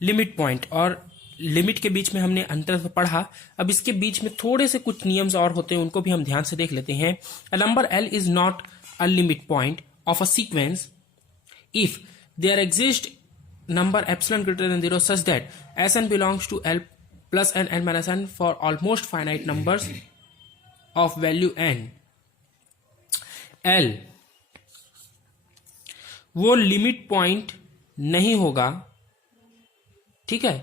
Limit point और limit के बीच में हमने अंतर पढ़ा। अब इसके बीच में थोड़े से कुछ नियम्स और होते हैं, उनको भी हम ध्यान से देख लेते हैं। A number L is not a limit point of a sequence if there exist number epsilon greater than 0 such that Sn belongs to L plus n n minus n for almost finite numbers of value n। L वो limit point नहीं होगा, ठीक है,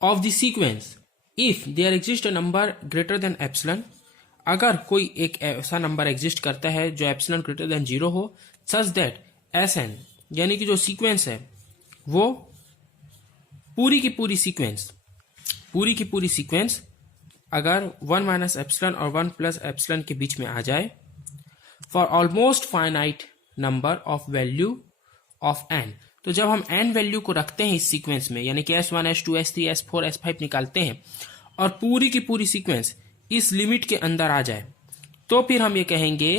of the sequence if there exist a number greater than epsilon, अगर कोई एक ऐसा number exist करता है जो एप्सिलॉन ग्रेटर देन 0 हो, सच दैट Sn यानी कि जो सीक्वेंस है वो पूरी की पूरी सीक्वेंस अगर 1 माइनस एप्सिलॉन और 1 प्लस एप्सिलॉन के बीच में आ जाए for almost finite number of value of n। तो जब हम n वैल्यू को रखते हैं इस सीक्वेंस में, यानी कि S1 S2 S3 S4 S5 निकालते हैं और पूरी की पूरी सीक्वेंस इस लिमिट के अंदर आ जाए, तो फिर हम ये कहेंगे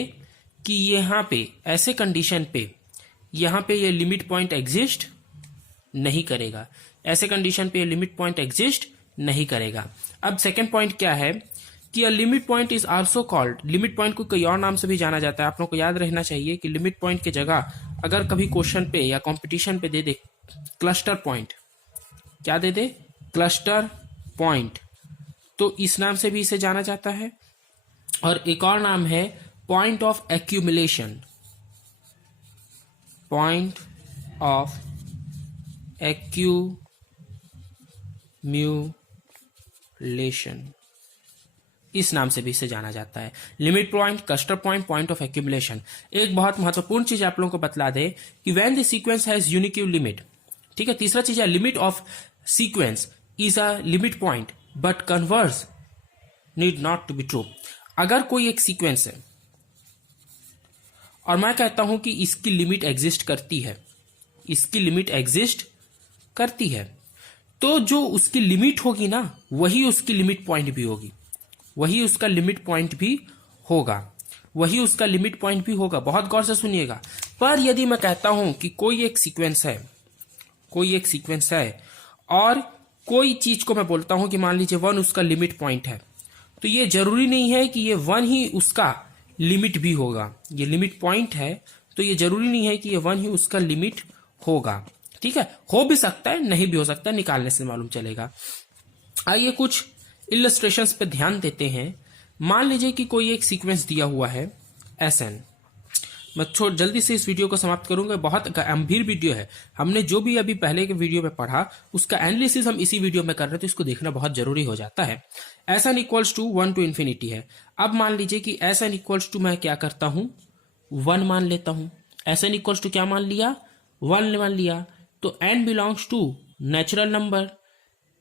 कि यहां पे ऐसे कंडीशन पे यहां पे ये लिमिट पॉइंट एग्जिस्ट नहीं करेगा, ऐसे कंडीशन पे लिमिट पॉइंट एग्जिस्ट नहीं करेगा। अब सेकंड पॉइंट क्या है कि limit point is also called, limit point को कई और नाम से भी जाना जाता है। आप लोगों को याद रहना चाहिए कि लिमिट पॉइंट की जगह अगर कभी क्वेश्चन पे या कंपटीशन पे दे दे क्लस्टर पॉइंट, क्या दे दे, क्लस्टर पॉइंट, तो इस नाम से भी इसे जाना जाता है। और एक और नाम है point of accumulation, point of accumulation, इस नाम से भी इसे जाना जाता है। Limit point, cluster point, point of accumulation. एक बहुत महत्वपूर्ण चीज आप लोगों को बतला दे कि when the sequence has unique limit, ठीक है। तीसरा चीज है limit of sequence is a limit point but converse need not to be true. अगर कोई एक सीक्वेंस है और मैं कहता हूं कि इसकी लिमिट एग्जिस्ट करती है, इसकी लिमिट एग्जिस्ट करती है, तो जो उसकी लिमिट होगी ना वही उसकी लिमिट पॉइंट भी होगी, वही उसका लिमिट पॉइंट भी होगा, वही उसका लिमिट पॉइंट भी होगा। बहुत गौर से सुनिएगा। पर यदि मैं कहता हूं कि कोई एक सीक्वेंस है, कोई एक सीक्वेंस है और कोई चीज को मैं बोलता हूं कि मान लीजिए 1 उसका लिमिट पॉइंट है, तो ये जरूरी नहीं है कि ये 1 ही उसका लिमिट भी होगा। ये लिमिट पॉइंट है तो ये जरूरी नहीं है कि ये 1 ही उसका लिमिट होगा, ठीक है। हो भी सकता है, नहीं भी हो सकता है, निकालने से मालूम चलेगा। आइए कुछ इलस्ट्रेशंस पे ध्यान देते हैं। मान लीजिए कि कोई एक सीक्वेंस दिया हुआ है Sn। मैं जल्दी से इस वीडियो को समाप्त करूंगा, बहुत गंभीर वीडियो है। हमने जो भी अभी पहले के वीडियो में पढ़ा उसका एनालिसिस हम इसी वीडियो में कर रहे हैं, तो इसको देखना बहुत जरूरी हो जाता है। Sn equals to 1 to infinity है। अब मान लीजिए कि Sn इक्वल्स टू मैं क्या करता हूं, 1 मान लेता हूं। Sn इक्वल्स टू क्या मान लिया, 1 मान लिया। तो n belongs to natural number,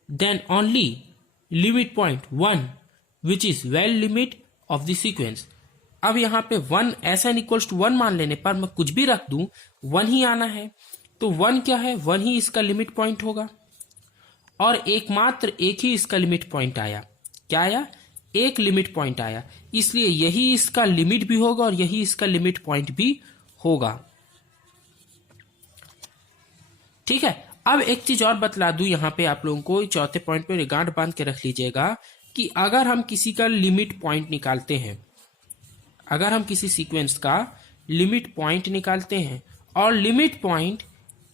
then only limit point 1 which is well limit of the sequence. अब यहां पे 1 Sn इक्वल्स टू 1 मान लेने पर मैं कुछ भी रख दूं 1 ही आना है, तो 1 क्या है, 1 ही इसका लिमिट पॉइंट होगा। और एकमात्र एक ही इसका लिमिट पॉइंट आया, क्या आया, एक लिमिट पॉइंट आया, इसलिए यही इसका लिमिट भी होगा और यही इसका लिमिट पॉइंट भी होगा, ठीक है। अब एक चीज और बतला दूं यहां पे आप लोगों को, चौथे पॉइंट पे गांठ बांध के रख लीजिएगा कि अगर हम किसी का लिमिट पॉइंट निकालते हैं, अगर हम किसी सीक्वेंस का लिमिट पॉइंट निकालते हैं और लिमिट पॉइंट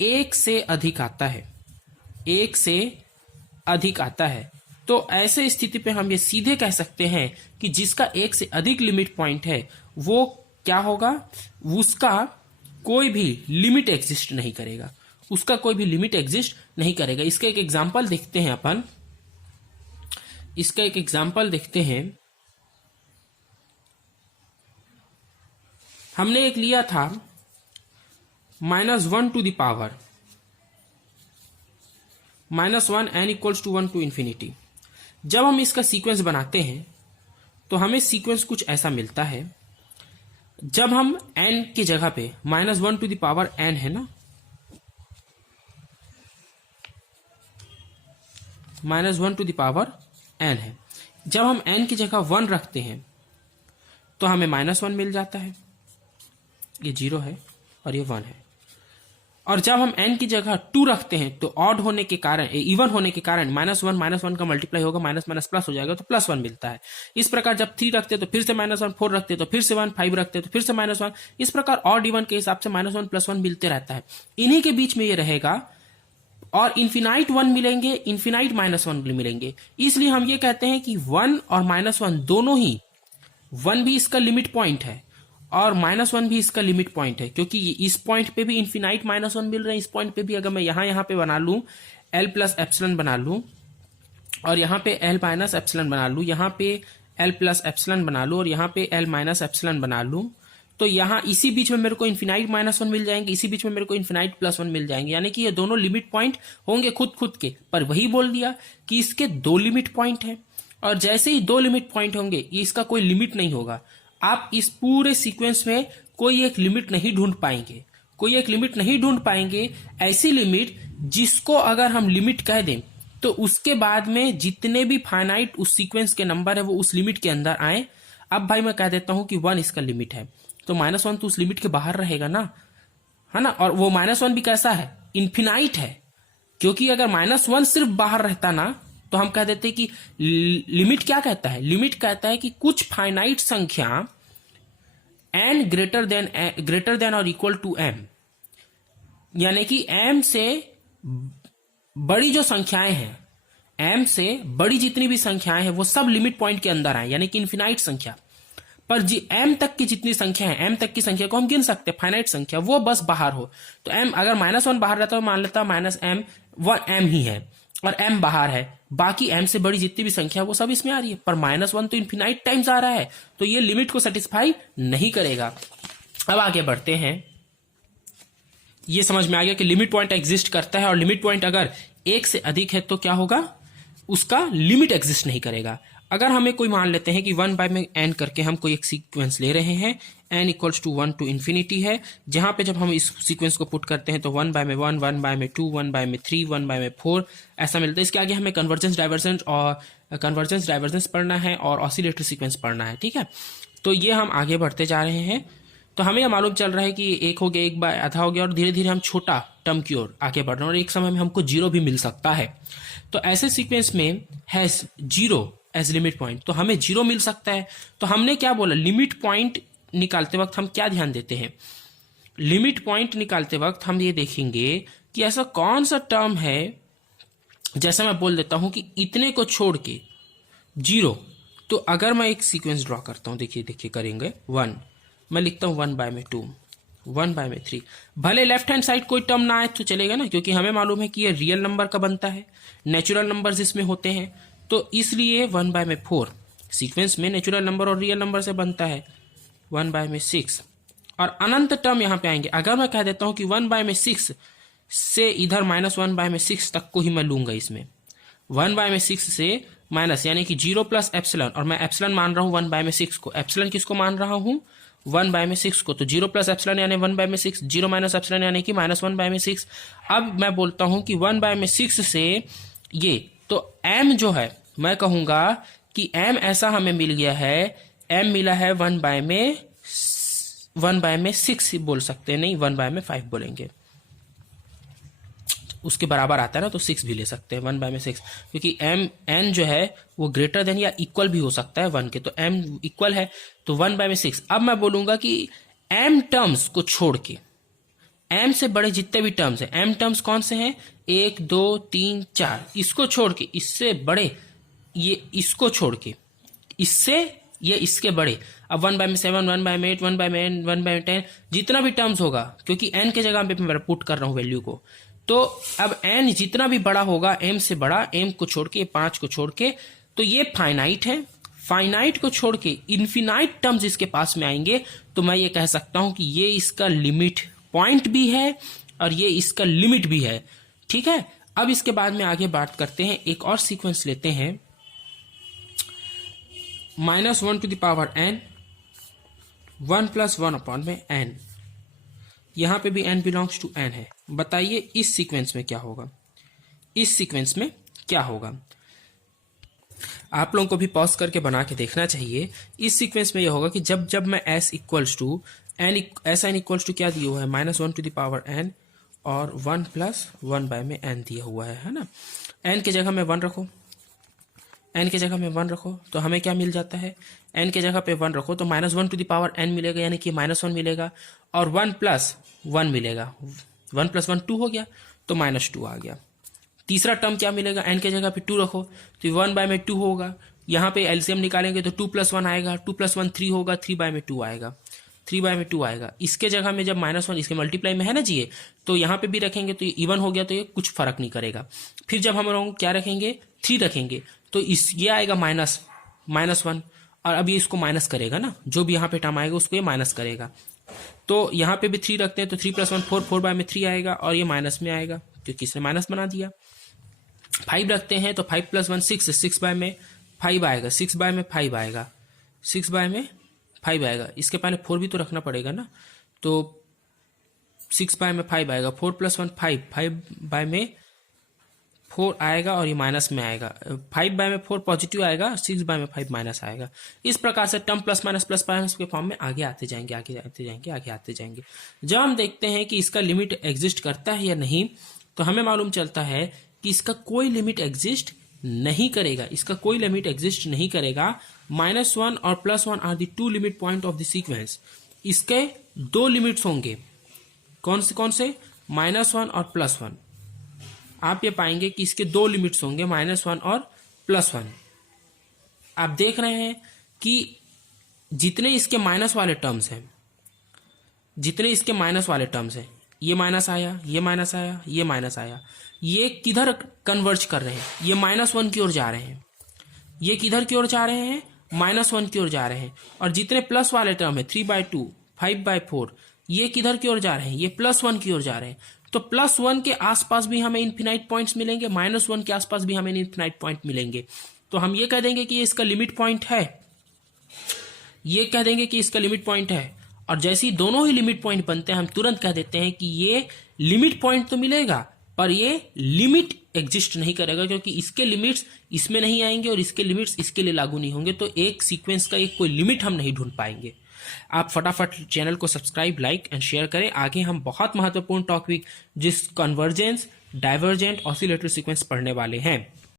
1 से अधिक आता है, 1 से अधिक आता है, तो ऐसे स्थिति पे हम ये सीधे कह सकते हैं कि जिसका 1 से अधिक लिमिट पॉइंट है वो क्या होगा, उसका कोई भी लिमिट एग्जिस्ट नहीं करेगा, उसका कोई भी लिमिट एग्जिस्ट नहीं करेगा। इसका एक एग्जांपल देखते हैं अपन, इसका एक एग्जांपल देखते हैं। हमने एक लिया था -1 to the power -1 n equals to 1 to infinity। जब हम इसका सीक्वेंस बनाते हैं तो हमें सीक्वेंस कुछ ऐसा मिलता है। जब हम n की जगह पे -1 to the power n है ना, -1 to the power n है, जब हम n की जगह 1 रखते हैं तो हमें -1 मिल जाता है, ये 0 है और ये 1 है। और जब हम n की जगह 2 रखते हैं तो ऑड होने के कारण, इवन होने के कारण -1 का मल्टीप्लाई होगा, माइनस माइनस प्लस हो जाएगा तो +1 मिलता है। इस प्रकार जब 3 रखते हैं तो फिर से -1, 4 रखते हैं तो फिर से 1, 5 रखते हैं तो फिर से -1, इस प्रकार ऑड इवन के हिसाब से -1 +1 मिलते रहता है। इन्हीं के बीच में ये रहेगा और इन्फिनाइट 1 मिलेंगे, इन्फिनाइट -1 मिलेंगे। इसलिए हम ये कहते हैं कि 1 और -1 दोनों ही, 1 भी इसका लिमिट पॉइंट है और -1 भी इसका लिमिट पॉइंट है, क्योंकि इस पॉइंट पे भी इन्फिनाइट -1 मिल रहे हैं, इस पॉइंट पे भी अगर मैं यहां पे बना लूं L प्लस एप्सिलॉन बना लूं और यहां पे L माइनस एप्सिलॉन बना लूं, यहां पे L प्लस एप्सिलॉन बना लूं और यहां पे L माइनस एप्सिलॉन बना लूं, तो यहां इसी बीच में मेरे को इन्फिनाइट -1 मिल जाएंगे, इसी बीच में मेरे को इन्फिनाइट +1 मिल जाएंगे, यानी कि ये दोनों लिमिट पॉइंट होंगे खुद के। पर वही बोल दिया कि इसके 2 लिमिट पॉइंट है और जैसे ही 2 लिमिट पॉइंट होंगे इसका कोई लिमिट नहीं होगा। आप इस पूरे सीक्वेंस में कोई एक लिमिट नहीं ढूंढ पाएंगे, कोई एक लिमिट नहीं ढूंढ पाएंगे, ऐसी लिमिट जिसको अगर हम लिमिट कह दें तो उसके बाद में जितने भी फाइनाइट उस सीक्वेंस के नंबर है वो उस लिमिट के अंदर आए। अब भाई मैं कह देता हूं कि 1 इसका लिमिट है, तो -1 तो उस लिमिट के बाहर रहेगा ना, है ना। और वो -1 भी कैसा है, इन्फिनाइट है, क्योंकि अगर -1 सिर्फ बाहर रहता ना तो हम कह देते कि लिमिट क्या कहता है, लिमिट कहता है कि कुछ फाइनाइट संख्या n ग्रेटर देन और इक्वल टू m, यानी कि m से बड़ी जो संख्याएं हैं, m से बड़ी जितनी भी संख्याएं हैं वो सब लिमिट पॉइंट के अंदर आए, यानी कि इन्फिनाइट संख्या। पर जी m तक की जितनी संख्या है, m तक की संख्या को हम गिन सकते हैं, फाइनाइट संख्या, वो बस बाहर हो। तो m अगर -1 बाहर रहता है मान लेता -m 1m ही है और m बाहर है, बाकी m से बड़ी जितनी भी संख्या है वो सब इसमें आ रही है, पर -1 तो इन्फिनाइट टाइम्स आ रहा है, तो ये लिमिट को सेटिस्फाई नहीं करेगा। अब आगे बढ़ते हैं। ये समझ में आ गया कि लिमिट पॉइंट एग्जिस्ट करता है और लिमिट पॉइंट अगर 1 से अधिक है तो क्या होगा, उसका लिमिट एग्जिस्ट नहीं करेगा। अगर हमें कोई मान लेते हैं कि 1 बाय में n करके हम कोई एक सीक्वेंस ले रहे हैं, n equals to 1 to infinity है, जहां पे जब हम इस सीक्वेंस को पुट करते हैं तो 1 बाय में 1, 1 बाय में 2, 1 बाय में 3, 1 बाय में 4 ऐसा मिलता है। इसके आगे हमें कन्वर्जेंस डाइवर्जेंस पढ़ना है और ऑसिलेटरी सीक्वेंस पढ़ना है, ठीक है। तो ये हम आगे बढ़ते जा रहे हैं। तो हमें यह मालूम चल रहा है कि 1 हो गया, 1 बाय आधा हो गया और धीरे धीरे हम छोटा टर्म की ओर आगे बढ़ रहे हैं और एक समय में हमको 0 भी मिल सकता है। तो ऐसे सीक्वेंस में हैज 0 एज लिमिट पॉइंट, तो हमें 0 मिल सकता है। तो हमने क्या बोला, लिमिट पॉइंट निकालते वक्त हम क्या ध्यान देते हैं, लिमिट पॉइंट निकालते वक्त हम ये देखेंगे कि ऐसा कौन सा टर्म है, जैसा मैं बोल देता हूं कि इतने को छोड़ के 0। तो अगर मैं एक सीक्वेंस ड्रॉ करता हूं, देखिए करेंगे 1, मैं लिखता हूं 1 बाय में 2, 1 बाय में 3, भले लेफ्ट हैंड साइड कोई टर्म ना आए तो चलेगा ना, क्योंकि हमें मालूम है कि ये रियल नंबर का बनता है, नेचुरल नंबर्स इसमें होते हैं, तो इसलिए 1 बाय में 4 सीक्वेंस में नेचुरल नंबर और रियल नंबर से बनता है। 1 बाय में 6 और अनंत टर्म यहां पे आएंगे। अगर मैं कह देता हूं कि 1 बाय में 6 से इधर -1 बाय में 6 तक को ही मैं लूंगा, इसमें 1 बाय में 6 से माइनस, यानी कि 0 प्लस एप्सिलॉन, और मैं एप्सिलॉन मान रहा हूं 1 बाय में 6 को, एप्सिलॉन किसको मान रहा हूं, 1 बाय में 6 को, तो 0 प्लस एप्सिलॉन यानी 1 बाय में 6, 0 माइनस एप्सिलॉन यानी कि -1 बाय में 6। अब मैं बोलता हूं कि 1 बाय में 6 से ये, तो m जो है मैं कहूंगा कि m ऐसा हमें मिल गया है, m मिला है 1 बाय में 6 बोल सकते हैं, नहीं 1 बाय में 5 बोलेंगे, उसके बराबर आता है ना, तो 6 भी ले सकते हैं 1 बाय में 6, क्योंकि n जो है वो ग्रेटर देन या इक्वल भी हो सकता है 1 के, तो m इक्वल है तो 1 बाय में 6। अब मैं बोलूंगा कि m टर्म्स को छोड़ के, m से बड़े जितने भी टर्म्स हैं, m टर्म्स कौन से हैं, 1 2 3 4, इसको छोड़ के, इससे बड़े, ये इसको छोड़ के, इससे ये इसके बड़े, अब 1 बाय में 7, 1 बाय में 8, 1 बाय में 1 बाय में 10, जितना भी टर्म्स होगा, क्योंकि n के जगह पे मैं पुट कर रहा हूं वैल्यू को, तो अब n जितना भी बड़ा होगा m से बड़ा, m को छोड़ के, 5 को छोड़ के, तो ये फाइनाइट है। फाइनाइट को छोड़ के इन्फिनाइट टर्म्स इसके पास में आएंगे, तो मैं ये कह सकता हूं कि ये इसका लिमिट पॉइंट भी है और ये इसका लिमिट भी है, ठीक है। अब इसके बाद में आगे बात करते हैं, एक और सीक्वेंस लेते हैं, -1 to the power n, 1 plus 1 upon में n, यहां पे भी n बिलोंग्स टू n है। बताइए इस सीक्वेंस में क्या होगा, इस सीक्वेंस में क्या होगा। आप लोगों को भी पॉज करके बना के देखना चाहिए। इस सीक्वेंस में यह होगा कि जब मैं s equals to n, s n equals to क्या दिया हुआ है, -1 टू द पावर n और 1 प्लस 1 बाय में n दिया हुआ है ना। n की जगह में 1 रखो, n की जगह में 1 रखो तो हमें क्या मिल जाता है, n की जगह पे 1 रखो तो -1 टू द पावर n मिलेगा, यानी कि -1 मिलेगा, और 1 प्लस 1 मिलेगा, 1 प्लस 1 2 हो गया तो -2 आ गया। तीसरा टर्म क्या मिलेगा, n की जगह पे 2 रखो तो 1 बाय में 2 होगा, यहाँ पे एलसीएम निकालेंगे तो 2 प्लस 1 आएगा, 2 प्लस 1 3 होगा, 3 बाय में 2 आएगा, 3 बाय में 2 आएगा। इसके जगह में जब -1 इसके मल्टीप्लाई में है ना जी, तो यहाँ पे भी रखेंगे तो ये इवन हो गया, तो ये कुछ फर्क नहीं करेगा। फिर जब हम लोग क्या रखेंगे, 3 रखेंगे तो ये आएगा -1, और अब ये इसको माइनस करेगा ना, जो भी यहाँ पे टर्म आएगा उसको ये माइनस करेगा। तो यहाँ पे भी 3 रखते हैं तो 3 प्लस 1 4, 4 बाय में 3 आएगा, और ये माइनस में आएगा क्योंकि इसने माइनस बना दिया। 5 रखते हैं तो 5 प्लस 1 6, 6 बाय में 5 आएगा, 6 बाय में 5 आएगा, 6 बाय में 5 आएगा। इसके पहले 4 भी तो रखना पड़ेगा ना, तो 6 बाय में 5 आएगा, 4 प्लस 1 5, 5 बाय में 4 आएगा, और ये माइनस में आएगा, 5 बाय में 4 पॉजिटिव आएगा, 6 बाय में 5 माइनस आएगा। इस प्रकार से टर्म प्लस माइनस के फॉर्म में आगे आते जाएंगे, आगे आते जाएंगे, आगे आते जाएंगे। जब हम देखते हैं कि इसका लिमिट एग्जिस्ट करता है या नहीं, तो हमें मालूम चलता है कि इसका कोई लिमिट एग्जिस्ट नहीं करेगा, इसका कोई लिमिट एग्जिस्ट नहीं करेगा। -1 और +1 are the 2 limit point of the sequence. इसके 2 लिमिट्स होंगे, कौन से, -1 और +1। आप ये पाएंगे कि इसके 2 लिमिट्स होंगे, -1 और +1। आप देख रहे हैं कि जितने इसके माइनस वाले टर्म्स हैं, ये माइनस आया, ये माइनस आया, ये माइनस आया, ये किधर कन्वर्ज कर रहे हैं, ये -1 की ओर जा रहे हैं। ये किधर की ओर जा रहे हैं, -1 की ओर जा रहे हैं। और जितने प्लस वाले टर्म है 3/2, 5/4, ये किधर की ओर जा रहे हैं, ये +1 की ओर जा रहे हैं। तो +1 के आसपास भी हमें इन्फिनाइट पॉइंट्स मिलेंगे, -1 के आसपास भी हमें इन्फिनाइट पॉइंट मिलेंगे। तो हम ये कह देंगे कि ये इसका लिमिट पॉइंट है, ये कह देंगे कि इसका लिमिट पॉइंट है। और जैसे ही दोनों ही लिमिट पॉइंट बनते हैं, हम तुरंत कह देते हैं कि ये लिमिट पॉइंट तो मिलेगा, पर ये लिमिट एग्जिस्ट नहीं करेगा, क्योंकि इसके लिमिट्स इसमें नहीं आएंगे और इसके लिमिट्स इसके लिए लागू नहीं होंगे। तो एक सीक्वेंस का एक कोई लिमिट हम नहीं ढूंढ पाएंगे। आप फटाफट चैनल को सब्सक्राइब, लाइक एंड शेयर करें। आगे हम बहुत महत्वपूर्ण टॉपिक जिस कन्वर्जेंस, डाइवर्जेंट, ऑसिलेटरी सीक्वेंस पढ़ने वाले हैं।